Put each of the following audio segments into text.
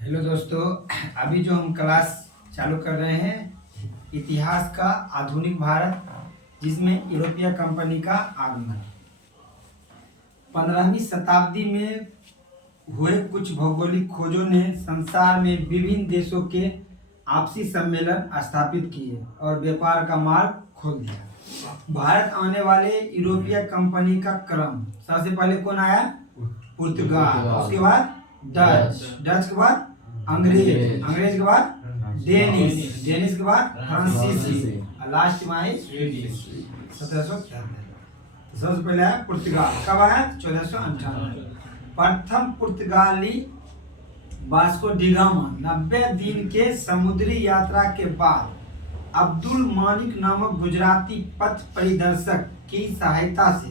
Hello दोस्तों, अभी जो हम क्लास चालू कर रहे हैं इतिहास का आधुनिक भारत, जिसमें यूरोपीय कंपनी का आगमन 15वीं शताब्दी में हुए कुछ भौगोलिक खोजों ने संसार में विभिन्न देशों के आपसी सम्मेलन स्थापित किए और व्यापार का मार्ग खोल दिया। भारत आने वाले यूरोपीय कंपनी का क्रम सबसे पहले कौन आया? पुर्तगाल, उसके बाद डच के बाद अंग्रेज के बाद डेनिश के बाद फ्रांसीसी और लास्ट में आई 1773। सबसे पहले आया पुर्तगाल। कब आया? 1498। प्रथम पुर्तगाली वास्को डी गामा 90 दिन के समुद्री यात्रा के बाद अब्दुल मालिक नामक गुजराती पथ परिदर्शक की सहायता से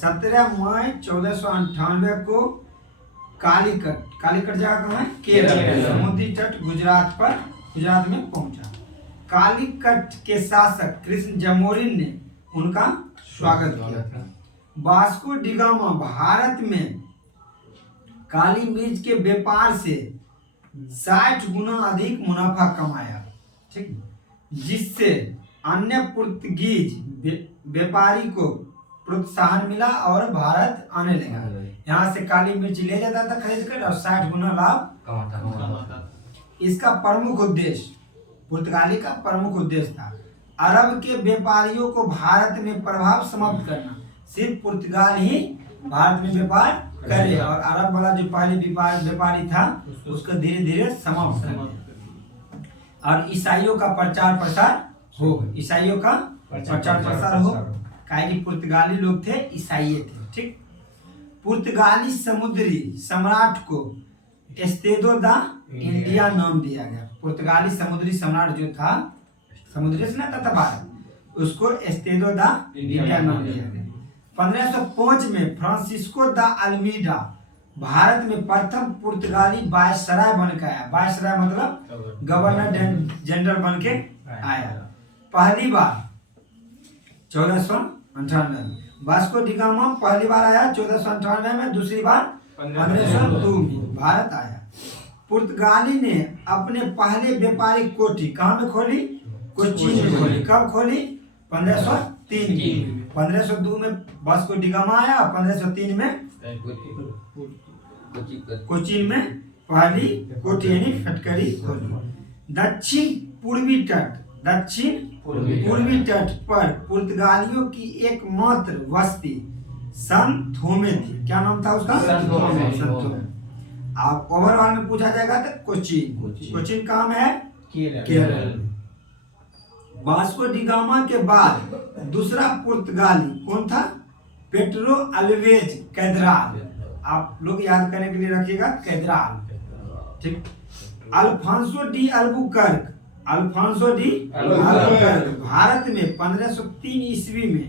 17 मई 1498 को कालीकट जगह कहाँ है? केरल। समुद्री तट गुजरात में पहुंचा। कालीकट के शासक कृष्ण जमोरिन ने उनका स्वागत किया। वास्को डी गामा भारत में काली मिर्च के व्यापार से 60 गुना अधिक मुनाफा कमाया, ठीक, जिससे अन्य पुर्तगीज व्यापारी को प्रोत्साहन मिला और भारत आने लगा। यहाँ से काली मिर्च ले जाता था खरीद कर और 60 गुना लाभ कमाता। इसका प्रमुख उद्देश्य, पुर्तगाली का प्रमुख उद्देश्य था अरब के व्यापारियों को भारत में प्रभाव समाप्त करना। सिर्फ पुर्तगाल ही भारत में व्यापार करे और अरब वाला जो पहले व्यापारी था उसको धीरे धीरे समाप्त कर दिया और ईसाइयों का प्रचार प्रसार हो। ईसाइयों का प्रचार प्रसार हो, काहे कि पुर्तगाली लोग थे, ईसाई थे, ठीक। पुर्तगाली समुद्री सम्राट को एस्तेदो दा इंडिया नाम दिया गया। पुर्तगाली समुद्री सम्राट जो था, समुद्री से ना था भारत, उसको एस्तेदो दा इंडिया नाम दिया गया। 1505 में फ्रांसिस्को दा अल्मीडा भारत में प्रथम पुर्तगाली वायसराय बन के आया। वायसराय मतलब गवर्नर जनरल बन के आया। पहली बार 1498 वास्को डी गामा पहली बार आया 1498 में, दूसरी बार 1502 में भारत आया। पुर्तगाली ने अपने पहले व्यापारिक कोठी कहाँ में खोली? कोचीन में खोली। कब खोली? 1503 में। 1502 में वास्को डी गामा आया, 1503 में कोचीन में पहली कोठी यानी फैक्ट्री खोली। दक्षिण पूर्वी तट पर पुर्तगालियों की एकमात्र बस्ती सन थोमे थी। क्या नाम था उसका? सन थोमे। आप ओवरऑल में पूछा जाएगा तो कोचीन कहाँ में है? केरल। वास्को डी गामा के बाद दूसरा पुर्तगाली कौन था? Pedro Alvares Cabral. आप लोग याद करने के लिए रखिएगा, कैदराल, ठीक। अल्फांसो डी अल्बुकर्क भारत में 1503 ईस्वी में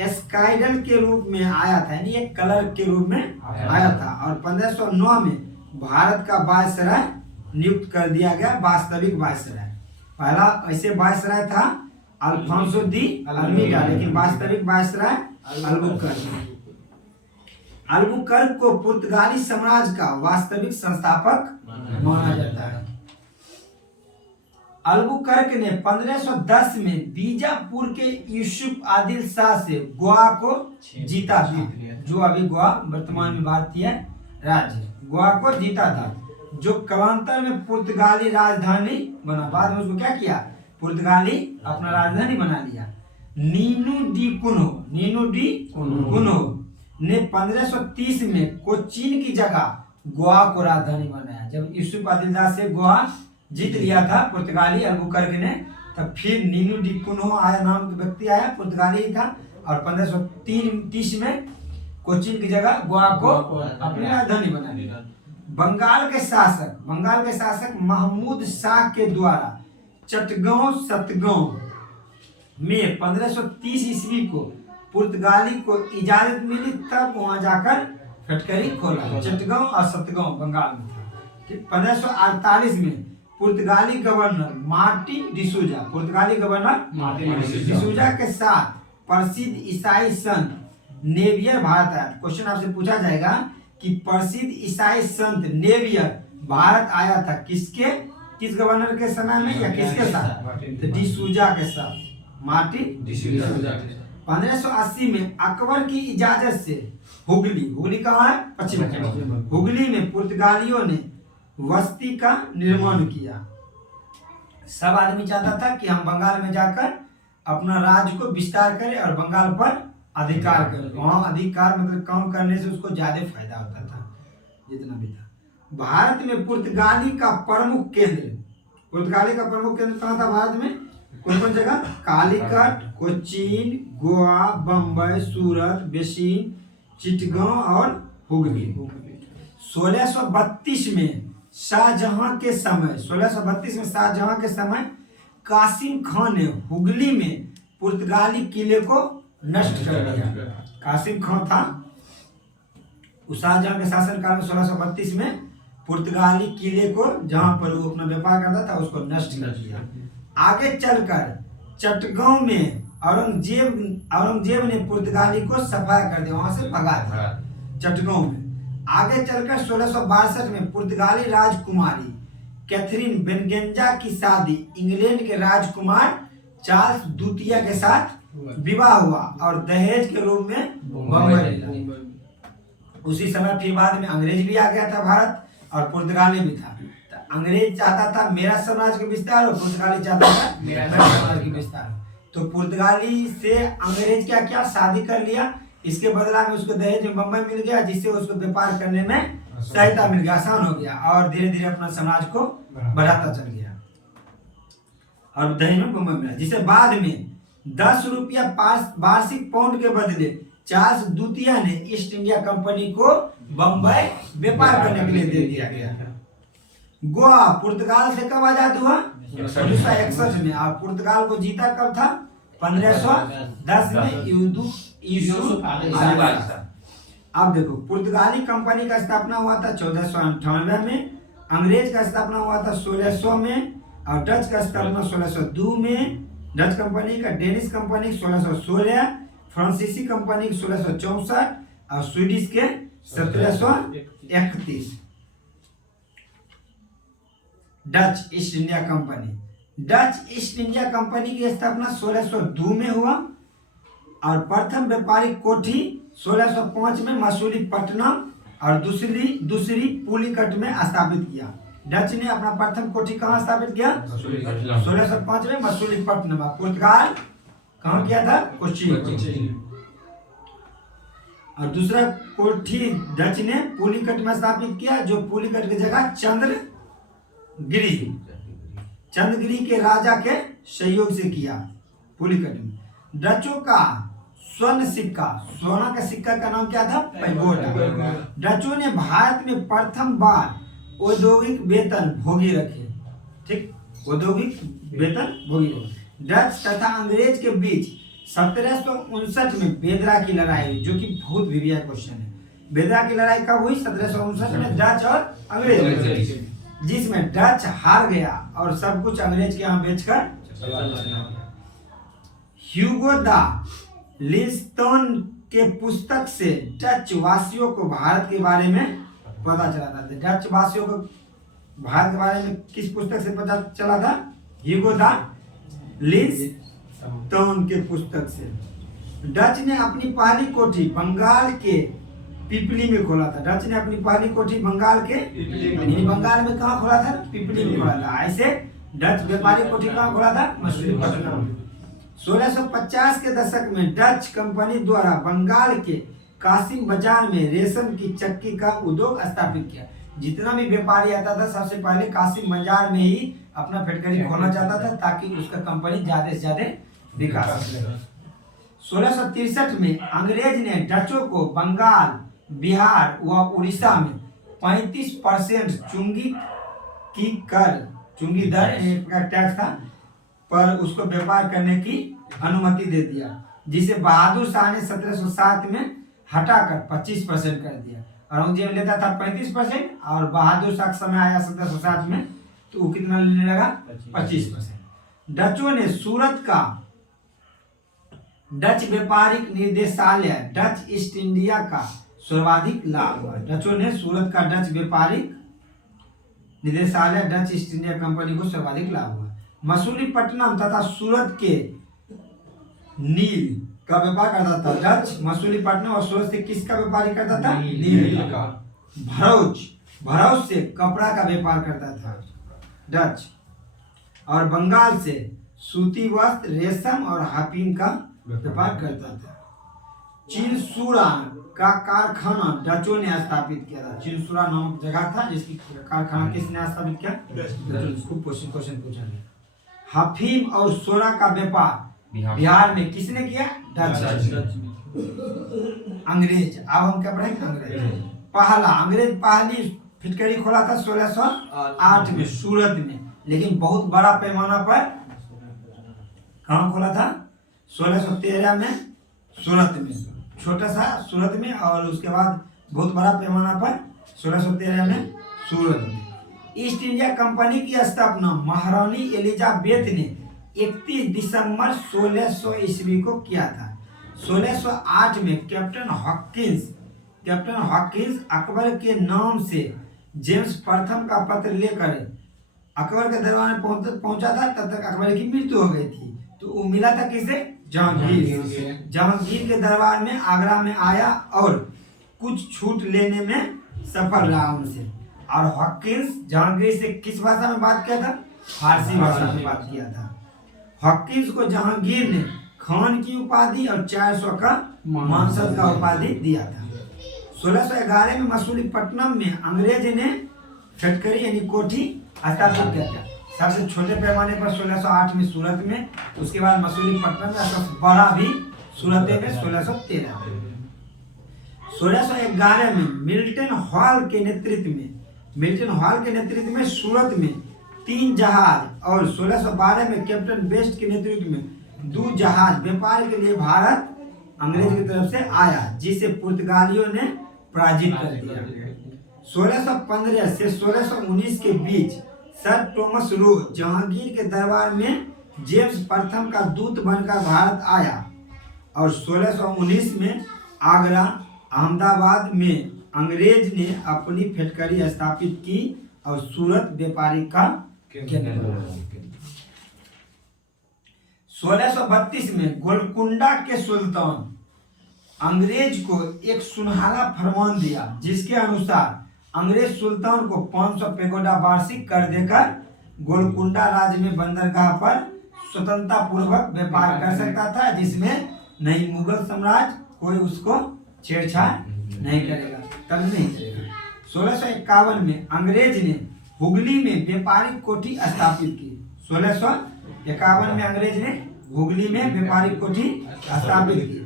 एस्काइडल के रूप में आया था, यानी एक कलर के रूप में आया था और 1509 में भारत का वायसराय नियुक्त कर दिया गया, वास्तविक वायसराय। पहला ऐसे वायसराय था अल्फांसो दी अल्मीडा, लेकिन वास्तविक वायसराय अल्बुकर्क को पुर्तगाली साम्राज्य का वास्तविक संस्थापक माना जाता है। अल्बुकर्क ने 1510 में बीजापुर के यूसुफ आदिल शाह से गोवा को जीता था, जो अभी गोवा वर्तमान में भारतीय राज्य, गोवा को जीता था, जो कालांतर में पुर्तगाली राजधानी बना। बाद में उसको क्या किया? पुर्तगाली अपना राजधानी बना लिया। नीनो डी कुनो ने 1530 में कोचीन की जगह गोवा को राजधानी बनाया। जब यूसुफ आदिल शाह से गोवा जीत लिया था पुर्तगाली अल्बुकर्क ने, तब फिर नीनो डी कुनो आया, नाम का व्यक्ति आया, पुर्तगाली ही था, और 1530 में कोचीन की जगह गोवा को अपनी राजधानी बना लिया। बंगाल के शासक महमूद शाह के द्वारा सतगांव में 1530 ईस्वी को पुर्तगाली को इजाजत मिली, तब वहां जाकर फैक्ट्री खोला। चटगांव और सतगांव बंगाल में था। 1548 में पुर्तगाली गवर्नर मार्टिन डिसूजा के साथ प्रसिद्ध ईसाई संत नेवियर भारत आया। क्वेश्चन आपसे पूछा जाएगा कि प्रसिद्ध ईसाई संत नेवियर भारत आया था किस गवर्नर के समय में या किसके साथ? तो डिसूजा के साथ, मार्टिन डिसूजा। 1580 में अकबर की इजाजत से हुगली कहाँ है? पश्चिम में। हुगली में पुर्तगालियों ने बस्ती का निर्माण किया। सब आदमी चाहता था कि हम बंगाल में जाकर अपना राज्य को विस्तार करें और बंगाल पर अधिकार करें। वहाँ अधिकार मतलब काम करने से उसको ज्यादा फायदा होता था, जितना भी था। भारत में पुर्तगाली का प्रमुख केंद्र कहाँ था भारत में? कौन कौन जगह? कालीकट, कोचीन, गोवा, बम्बई, सूरत, बेसिन, चिटगांव और हुगली। 1632 में शाहजहां के समय कासिम खान ने हुगली में पुर्तगाली किले को नष्ट कर दिया। कासिम खान था, शाहजहां के शासनकाल में 1632 में पुर्तगाली किले को, जहां पर वो अपना व्यापार करता था, उसको नष्ट कर दिया। आगे चलकर चटगांव में औरंगजेब ने पुर्तगाली को सफाया कर दिया, वहां से भगा दिया चटगांव में। आगे चलकर 1662 में पुर्तगाली राजकुमारी कैथरीन बेनगेंजा की शादी इंग्लैंड के राजकुमार चार्ल्स द्वितीय के साथ विवाह हुआ और दहेज के रूप में बम्बई मिला। उसी समय फिर बाद में अंग्रेज भी आ गया था भारत और पुर्तगाली भी था। तो अंग्रेज चाहता था मेरा साम्राज्य का विस्तार और पुर्तगाली चाहता था मेरा साम्राज्य का विस्तार। तो पुर्तगाली से अंग्रेज क्या किया? शादी कर लिया। इसके बदला में उसको दहेज में बम्बई मिल गया, जिससे उसको व्यापार करने में सहायता मिल गया, आसान हो गया और धीरे धीरे अपना समाज को बढ़ाता चल गया और दहेज में बम्बई मिला, जिसे बाद में 10 रुपया वार्षिक पाउंड के बदले चार्ल्स द्वितीय ने ईस्ट इंडिया कंपनी को बम्बई व्यापार करने के लिए दे दिया गया। गोवा पुर्तगाल से कब आजाद हुआ? 1961 में। और पुर्तगाल को जीता कब था? 1510 में यूसुफ अली पाशा। अब देखो, पुर्तगाली कंपनी का स्थापना हुआ था 1498 में, अंग्रेज का स्थापना हुआ था 1600 में और डच का स्थापना 1602 में। डच कंपनी का, डेनिश कंपनी 1616, फ्रांसीसी कंपनी 1664 और स्वीडिश के 1731। डच ईस्ट इंडिया कंपनी की स्थापना 1602 में हुआ और प्रथम व्यापारिक कोठी 1605 में मसूलीपट्टनम और दूसरी पुलिकट में स्थापित किया। डच ने अपना प्रथम कोठी कहाँ स्थापित किया? 1605 में मसूलीपट्टनम। पुर्तगाल कहाँ किया था? कोचीन। और दूसरा कोठी डच ने पुलिकट में स्थापित किया, जो पुलिकट की जगह चंद्रगिरी के राजा के सहयोग से किया पुलिकट में। डचों का सोना का सिक्का का नाम क्या था? पैगोडा। डचों ने भारत में प्रथम बार औद्योगिक वेतन भोगी रखे। ठीक, औद्योगिक वेतन भोगी रखे। डच तथा अंग्रेज के बीच 1759 में बेदरा की लड़ाई, जो कि बहुत वीरिया क्वेश्चन है। बेदरा की लड़ाई कब हुई? 1759 में डच और अंग्रेज, जिसमें डच हार गया और सब कुछ अंग्रेज के यहाँ बेचकर। ह्यूगो दा लिस्टन के पुस्तक से डच वासियों को भारत के बारे में पता चला था। डच वासियों को भारत के बारे में किस पुस्तक से पता चला था? ह्यूगो दा लिस्टन के पुस्तक से। डच ने अपनी पहली कोठी बंगाल के पिपली में खोला था। डच ने अपनी पहली कोठी बंगाल में कहाँ खोला था? पिपली में खोला था। ऐसे डच व्यापारी कोठी कहाँ खोला था? मसूलीपट्टनम। 1650 के दशक में डच कंपनी द्वारा बंगाल के कासिम बाजार में रेशम की चक्की का उद्योग स्थापित किया। जितना भी व्यापारी आता था, सबसे पहले कासिम बाजार में ही अपना फैक्ट्री खोलना चाहता था, ताकि उसका कंपनी ज्यादा से ज्यादा विकास करे। 1663 में अंग्रेज ने डचों को बंगाल, बिहार व उड़ीसा में 35% चुंगी दर टैक्स था पर उसको व्यापार करने की अनुमति दे दिया, जिसे बहादुर शाह ने 1707 में हटाकर 25% कर दिया। औरंगजेब लेता था 35% और बहादुर शाह समय आया 1707 में, तो वो कितना लेने लगा? 25%। डचों ने सूरत का डच व्यापारिक निर्देशालय डच ईस्ट इंडिया का सर्वाधिक लाभ हुआ। डचों ने सूरत का डच व्यापारिक निदेशालय डच ईस्ट इंडिया कंपनी को सर्वाधिक लाभ हुआ। मसूलीपट्टनम तथा सूरत के नील का व्यापार करता था डच। मसूलीपट्टनम और सूरत से किसका व्यापार करता था? नील का। भरूच से कपड़ा का व्यापार करता था डच। और बंगाल से सूती वस्त्र, रेशम और हाफिम का व्यापार करता था। चिनसुरा का कारखाना डचों ने स्थापित किया था। चिनसुरा नामक जगह था जिसकी कारखाना किसने स्थापित किया? खूब क्वेश्चन पूछा गया। हाफिम और सोरा का व्यापार बिहार में किसने किया? डच। अंग्रेज, अब हम क्या पढ़ेंगे? अंग्रेज पहली फिटकरी खोला था 1608 में सूरत में, लेकिन बहुत बड़ा पैमाना पर कहाँ खोला था? 1613 में सूरत में, छोटा सा सूरत में, और उसके बाद बहुत बड़ा पैमाना पर 1613 में सूरत में। ईस्ट इंडिया कंपनी की स्थापना महारानी एलिजाबेथ ने 31 दिसंबर 1600 ईस्वी को किया था। 1608 में कैप्टन हॉकिंस अकबर के नाम से जेम्स प्रथम का पत्र लेकर अकबर के दरबार में पहुंचा था। तब तक अकबर की मृत्यु हो गई थी, तो वो मिला था किसे? जहांगीर के दरबार में आगरा में आया और कुछ छूट लेने में सफल रहा उनसे। और हॉकिंस जहांगीर से किस भाषा में बात किया था? फारसी भाषा में बात किया था। हॉकिंस को जहांगीर ने खान की उपाधि और 400 का मानसद का उपाधि दिया था। 1611 में मसूलीपट्टनम में अंग्रेज ने फैक्ट्री यानी कोठी स्थापित किया था। सबसे छोटे पैमाने पर 1608 में सूरत में, उसके बाद मसूलीपट्टनम में, सबसे बड़ा भी सूरत में 1613 में। 1611 में मिल्टन हॉल के नेतृत्व में सूरत में 3 जहाज और 1612 में कैप्टन बेस्ट के नेतृत्व में 2 जहाज व्यापार के लिए भारत अंग्रेज की तरफ से आया, जिसे पुर्तगालियों ने पराजित कर दिया। 1615 से 1619 के बीच सर टॉमस रो जहांगीर के दरबार में जेम्स प्रथम का दूत बनकर भारत आया और 1619 में आगरा, अहमदाबाद में अंग्रेज ने अपनी फैक्ट्री स्थापित की और सूरत व्यापारी का केंद्र बना। 1632 में गोलकुंडा के सुल्तान अंग्रेज को एक सुनहरा फरमान दिया, जिसके अनुसार अंग्रेज सुल्तान को 500 पैगोडा वार्षिक कर देकर गोलकुंडा राज्य में बंदरगाह पर स्वतंत्रता पूर्वक व्यापार कर सकता था, जिसमें नहीं मुगल साम्राज्य कोई उसको छेड़छाड़ नहीं करेगा, तब नहीं करेगा। 1651 में अंग्रेज ने हुगली में व्यापारिक कोठी स्थापित की। 1651 में अंग्रेज ने हुगली में व्यापारिक कोठी स्थापित की।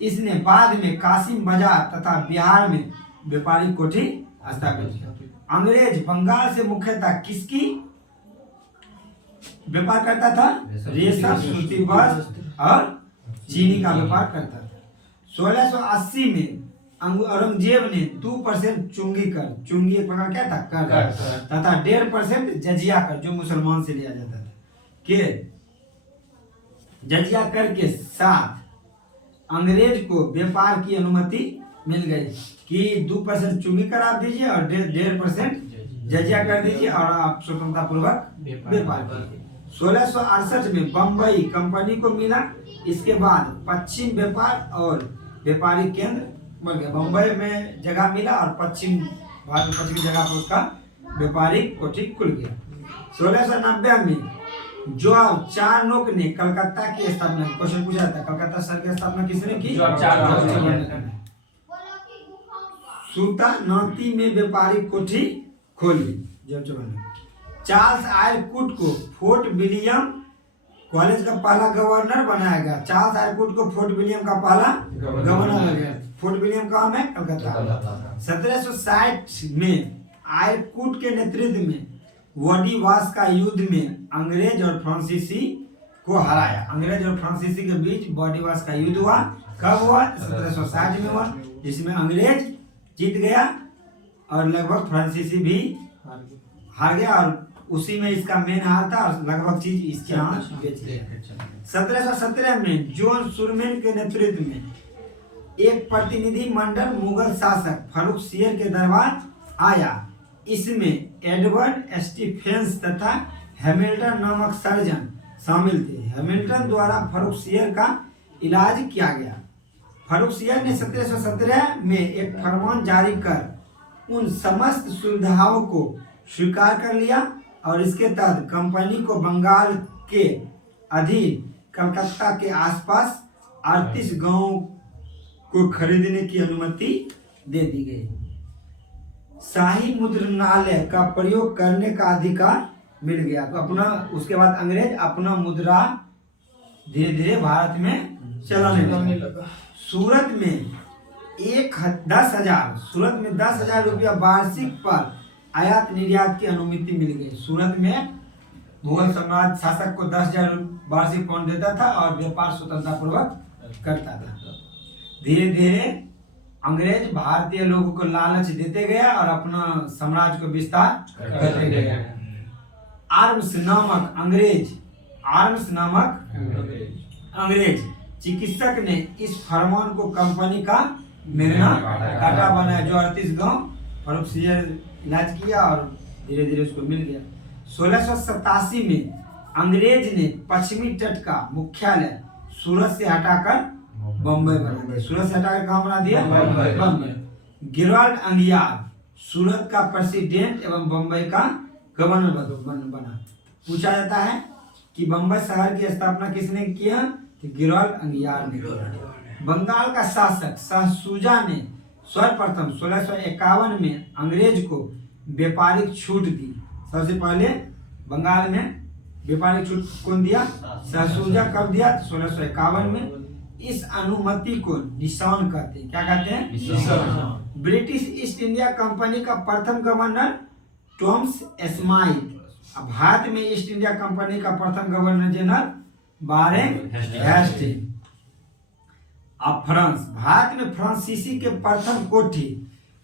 इसने बाद में कासिम बाजार तथा बिहार में व्यापारिक कोठी स्थापित किया। अंग्रेज बंगाल से मुख्यतः किसकी व्यापार करता था? रेशम, सूती वस्त्र और चीनी का व्यापार करता था। 1680 में औरंगजेब ने 2% चुंगी एक प्रकार क्या था? कर तथा 1.5% जजिया कर, जो मुसलमान से लिया जाता था, के जजिया कर के साथ अंग्रेज को व्यापार की अनुमति मिल गई कि 2% चुंगी कर आप दीजिए और 1.5% जजिया कर दीजिए और आप स्वतंत्रता पूर्वक व्यापार कीजिए। 1668 में बम्बई कंपनी को मिला। इसके बाद पश्चिम व्यापार और व्यापारिक केंद्र बन गया। बम्बई में जगह मिला और पश्चिम की जगह पर उसका व्यापारिक कोठी खुल गया। 1690 में जॉर्ज चारनोक ने कलकत्ता की स्थापना, क्वेश्चन पूछा था, कलकत्ता शहर की स्थापना किसने की? सुल्तानाती में व्यापारिक कोठी खोली। चार्ल्स आयरकुट को फोर्ट विलियम कॉलेज का पहला गवर्नर बनाया गया। चार्ल्स आयरकुट को फोर्ट विलियम का पहला गवर्नर बनाया गया। फोर्ट विलियम कहाँ है? कलकत्ता। 1760 में आयरकुट के नेतृत्व में वॉडीवास का युद्ध में अंग्रेज और फ्रांसीसी को हराया। अंग्रेज और फ्रांसीसी के बीच वॉडीवास का युद्ध हुआ। कब हुआ? 1760 में हुआ, जिसमें अंग्रेज जीत गया और लगभग फ्रांसीसी भी हार गया, और उसी में इसका मेन हार था और लगभग चीज इसके यहाँ बेच दिया। 1717 में जॉन सुरमैन के नेतृत्व में एक प्रतिनिधि मंडल मुगल शासक फर्रुख शेर के दरबार आया। इसमें एडवर्ड स्टीफेंस तथा हैमिल्टन नामक सर्जन शामिल थे। हैमिल्टन द्वारा फर्रुखसियर का इलाज किया गया। फर्रुखसियर ने 1717 में एक फरमान जारी कर उन समस्त सुविधाओं को स्वीकार कर लिया और इसके तहत कंपनी को बंगाल के अधीन कलकत्ता के आसपास 38 गांवों को खरीदने की अनुमति दे दी गई। शाही मुद्रणालय का प्रयोग करने का अधिकार मिल गया। तो अपना उसके बाद अंग्रेज अपना मुद्रा धीरे धीरे भारत में चलाने लगा। सूरत में 10,000 रुपया वार्षिक पर आयात निर्यात की अनुमति मिल गई। सूरत में मुगल साम्राज्य शासक को 10,000 वार्षिक पाउंड देता था और व्यापार स्वतंत्रता पूर्वक करता था। धीरे धीरे अंग्रेज भारतीय लोगों को लालच देते गया और अपना साम्राज्य को विस्तार करते गया। आर्म्स नामक अंग्रेज चिकित्सक ने इस फरमान को कंपनी का मेघना काटा बनाया, जो 38 गांव फर्रुखसियर इलाज किया और धीरे धीरे उसको मिल गया। 1687 में अंग्रेज ने पश्चिमी तट का मुख्यालय सूरत से हटाकर बम्बई बना दिया। सूरत से हटाकर कहाँ बना दिया? बम्बई। गिरवाल्ड अंगियार सूरत का प्रेसिडेंट एवं बम्बई का गवर्नर बना। पूछा जाता है कि बम्बई शहर की स्थापना किसने किया? तो गिरवाल्ड अंगियार ने किया। बंगाल का शासक शाहशुजा ने सर्वप्रथम 1651 में अंग्रेज को व्यापारिक छूट दी। सबसे पहले बंगाल में व्यापारिक छूट कौन दिया? शाहशुजा। कब दिया? 1651 में। इस अनुमति को निशान कहते हैं। क्या कहते हैं? निशान। ब्रिटिश ईस्ट इंडिया कंपनी का प्रथम गवर्नर टॉमस स्माइथ। भारत में ईस्ट इंडिया कंपनी का प्रथम गवर्नर जनरल वारेन हेस्टिंग्स। अब फ्रांस। भारत में फ्रांसीसी के प्रथम कोठी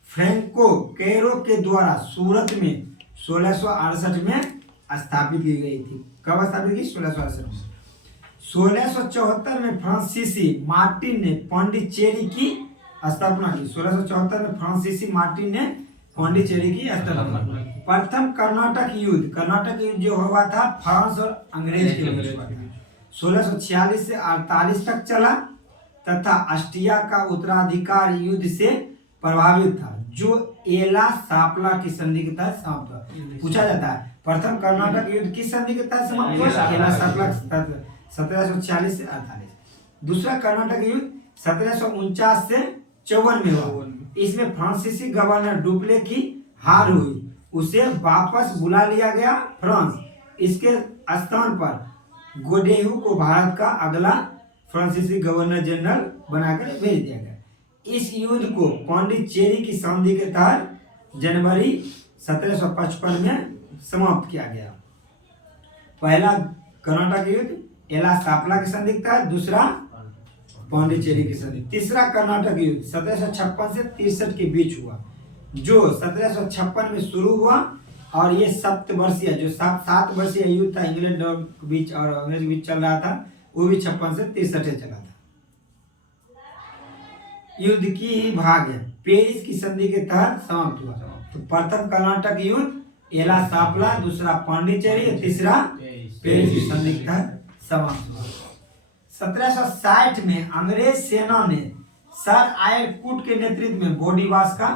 फ्रैंको कैरो के द्वारा सूरत में 1668 में स्थापित की गई थी। कब स्थापित की? 1668 में। 1674 में फ्रांसीसी मार्टिन ने पांडिचेरी की स्थापना की। 1674 में फ्रांसीसी मार्टिन ने पांडिचेरी की स्थापना की। प्रथम कर्नाटक युद्ध जो हुआ था फ्रांस और अंग्रेज के बीच हुआ था। 1646 से 48 तक चला तथा ऑस्ट्रिया का उत्तराधिकार युद्ध से प्रभावित था, जो एला सापला की संधि के तहत समाप्त हुआ। पूछा जाता है प्रथम कर्नाटक युद्ध किस संधि के तहत समाप्त हुआ? एला सापला 1746 से 48। दूसरा कर्नाटक युद्ध 1749 से 54 में हुआ। इसमें फ्रांसीसी गवर्नर डुप्ले की हार हुई, उसे वापस बुला लिया गया फ्रांस। इसके स्थान पर गोडेयू को भारत का अगला फ्रांसीसी गवर्नर जनरल बनाकर भेज दिया गया। इस युद्ध को पांडिचेरी की संधि के तहत जनवरी 1755 में समाप्त किया गया। पहला कर्नाटक युद्ध एला सापला की संधि के तहत, दूसरा पांडिचेरी की संधि। तीसरा कर्नाटक युद्ध 1756 से 63 के बीच हुआ, जो 1756 में शुरू हुआ और ये 7 वर्षीय जो 7 वर्षीय युद्ध था इंग्लैंड के बीच और अंग्रेज के बीच चल रहा था, वो भी 56 से 63 चला था। युद्ध की ही भाग है पेरिस की संधि के तहत समाप्त हुआ। तो प्रथम कर्नाटक युद्ध एला सापला, दूसरा पांडिचेरी, तीसरा पेरिस की संधि के तहत समाप्त हुआ। 1760 में अंग्रेज सेना ने सर आयरकुट के नेतृत्व में बोडीवास का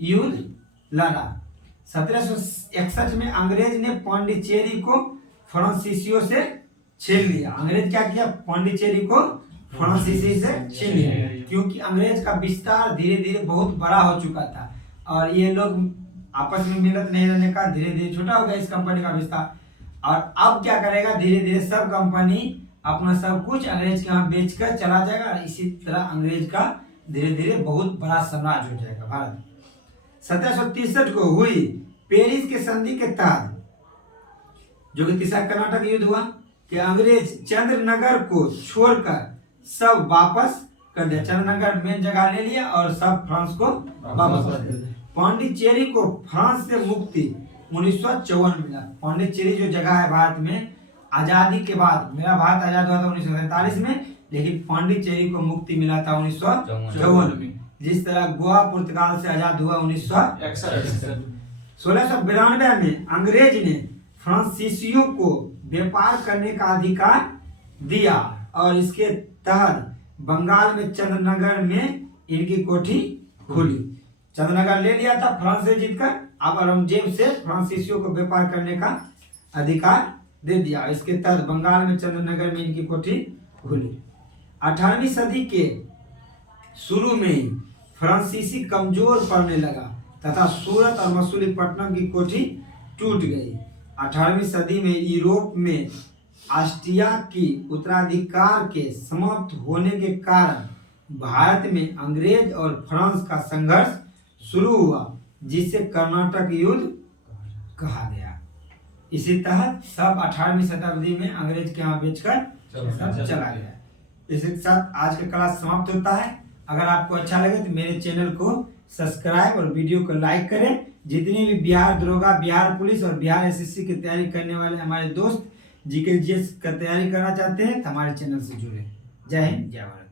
युद्ध लड़ा। 1761 में अंग्रेज ने पांडिचेरी को फ्रांसीसियों से छीन लिया। अंग्रेज क्या किया? पांडिचेरी को फ्रांसीसी से छीन लिया, क्योंकि अंग्रेज का विस्तार धीरे धीरे बहुत बड़ा हो चुका था और ये लोग आपस में मिलत नहीं रहने का धीरे धीरे छोटा हो गया इस कंपनी का विस्तार। और अब क्या करेगा? धीरे धीरे सब कंपनी अपना सब कुछ अंग्रेज के यहाँ बेचकर चला जाएगा और इसी तरह अंग्रेज का धीरे धीरे बहुत बड़ा साम्राज्य हो जाएगा भारत। 1763 को हुई पेरिस के संधि के तहत, जो कि तीसरा कर्नाटक युद्ध हुआ, कि अंग्रेज चंद्रनगर को छोड़कर सब वापस कर दिया। चंद्रनगर मेन जगह ले लिया और सब फ्रांस को वापस कर दिया। पांडिचेरी को फ्रांस से मुक्ति 1954 मिला। पांडिचेरी जो जगह है भारत में आजादी के बाद, मेरा भारत आजाद हुआ था 1947 में, लेकिन पांडिचेरी को मुक्ति मिला था 1954 में। जिस तरह गोवा पुर्तगाल से आजाद हुआ 1961। 1692 में अंग्रेज ने फ्रांसीसियों को व्यापार करने का अधिकार दिया और इसके तहत बंगाल में चंद्रनगर में इनकी कोठी खुली। चंद्रनगर ले लिया था फ्रांस से जीतकर, अब औरंगजेब से फ्रांसीसियों को व्यापार करने का अधिकार दे दिया। इसके तहत बंगाल में चंद्रनगर में इनकी कोठी खुली। 18वीं सदी के शुरू में ही फ्रांसीसी कमजोर पड़ने लगा तथा सूरत और मसूलीपट्टनम की कोठी टूट गई। 18वीं सदी में यूरोप में ऑस्ट्रिया की उत्तराधिकार के समाप्त होने के कारण भारत में अंग्रेज और फ्रांस का संघर्ष शुरू हुआ, जिसे कर्नाटक युद्ध कहा गया। इसी तहत सब 18वीं शताब्दी में अंग्रेज के यहाँ बेचकर सब चला गया। इसी के साथ आज का क्लास समाप्त होता है। अगर आपको अच्छा लगे तो मेरे चैनल को सब्सक्राइब और वीडियो को लाइक करें। जितने भी बिहार दरोगा, बिहार पुलिस और बिहार एसएससी की तैयारी करने वाले हमारे दोस्त जीके जीएस का तैयारी करना चाहते हैं तो हमारे चैनल से जुड़े। जय हिंद, जय भारत।